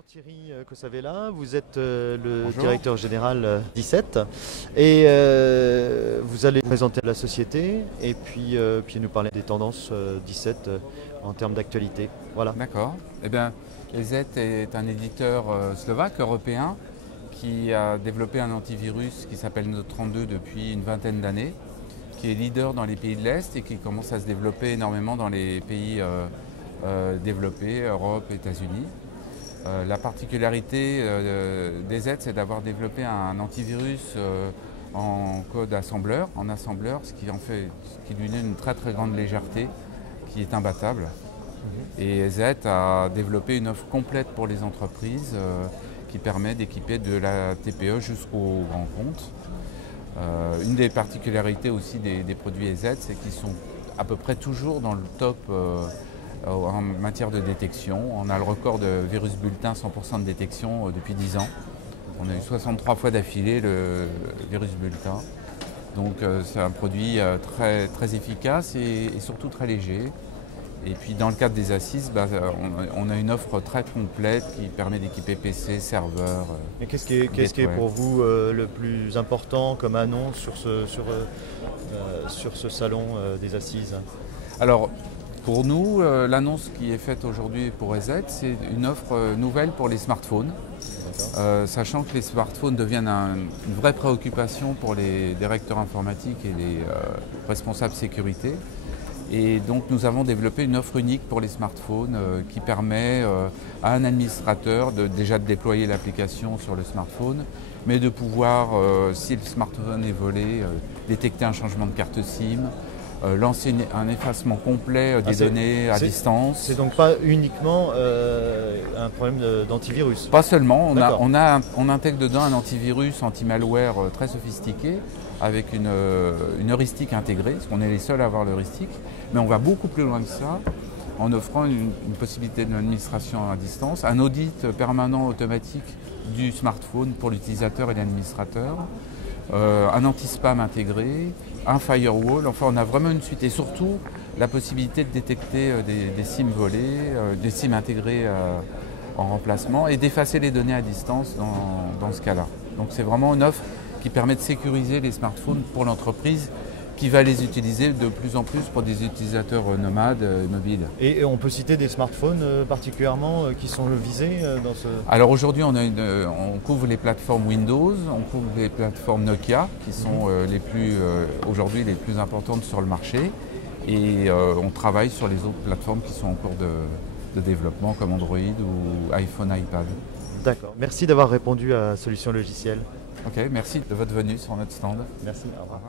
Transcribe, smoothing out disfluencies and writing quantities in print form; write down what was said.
Bonjour Thierry Cossavella, vous êtes le directeur général d'I7 et vous allez présenter la société et puis nous parler des tendances d'I7 en termes d'actualité. Voilà. D'accord. Eh bien, EZ est un éditeur slovaque, européen, qui a développé un antivirus qui s'appelle Note32 depuis une vingtaine d'années, qui est leader dans les pays de l'Est et qui commence à se développer énormément dans les pays développés, Europe, États-Unis. La particularité d'EZ, c'est d'avoir développé un antivirus en code assembleur, ce qui lui donne une très très grande légèreté, qui est imbattable. Et EZ a développé une offre complète pour les entreprises qui permet d'équiper de la TPE jusqu'au grand compte. Une des particularités aussi des produits EZ, c'est qu'ils sont à peu près toujours dans le top en matière de détection. On a le record de virus bulletin 100% de détection depuis 10 ans. On a eu 63 fois d'affilée le virus bulletin. Donc c'est un produit très, très efficace et surtout très léger. Et puis dans le cadre des assises, on a une offre très complète qui permet d'équiper PC, serveur. Et qu'est-ce qui est pour vous le plus important comme annonce sur ce salon des assises? Alors, pour nous, l'annonce qui est faite aujourd'hui pour EZ, c'est une offre nouvelle pour les smartphones. Sachant que les smartphones deviennent une vraie préoccupation pour les directeurs informatiques et les responsables sécurité. Et donc nous avons développé une offre unique pour les smartphones qui permet à un administrateur déjà de déployer l'application sur le smartphone, mais de pouvoir, si le smartphone est volé, détecter un changement de carte SIM, lancer un effacement complet des données à distance. C'est donc pas uniquement un problème d'antivirus? Pas seulement, on intègre dedans un antivirus anti-malware très sophistiqué avec une heuristique intégrée, parce qu'on est les seuls à avoir l'heuristique, mais on va beaucoup plus loin que ça en offrant une possibilité d'administration à distance, un audit permanent automatique du smartphone pour l'utilisateur et l'administrateur, un anti-spam intégré, un firewall, enfin on a vraiment une suite et surtout la possibilité de détecter des SIM volés, des SIM intégrés en remplacement et d'effacer les données à distance dans ce cas-là. Donc c'est vraiment une offre qui permet de sécuriser les smartphones pour l'entreprise qui va les utiliser de plus en plus pour des utilisateurs nomades mobiles. Et on peut citer des smartphones particulièrement qui sont visés dans ce... Alors aujourd'hui on couvre les plateformes Windows, on couvre les plateformes Nokia qui sont aujourd'hui les plus importantes sur le marché et on travaille sur les autres plateformes qui sont en cours de développement comme Android ou iPhone, iPad. D'accord, merci d'avoir répondu à Solutions Logicielles. Ok, merci de votre venue sur notre stand. Merci, au revoir.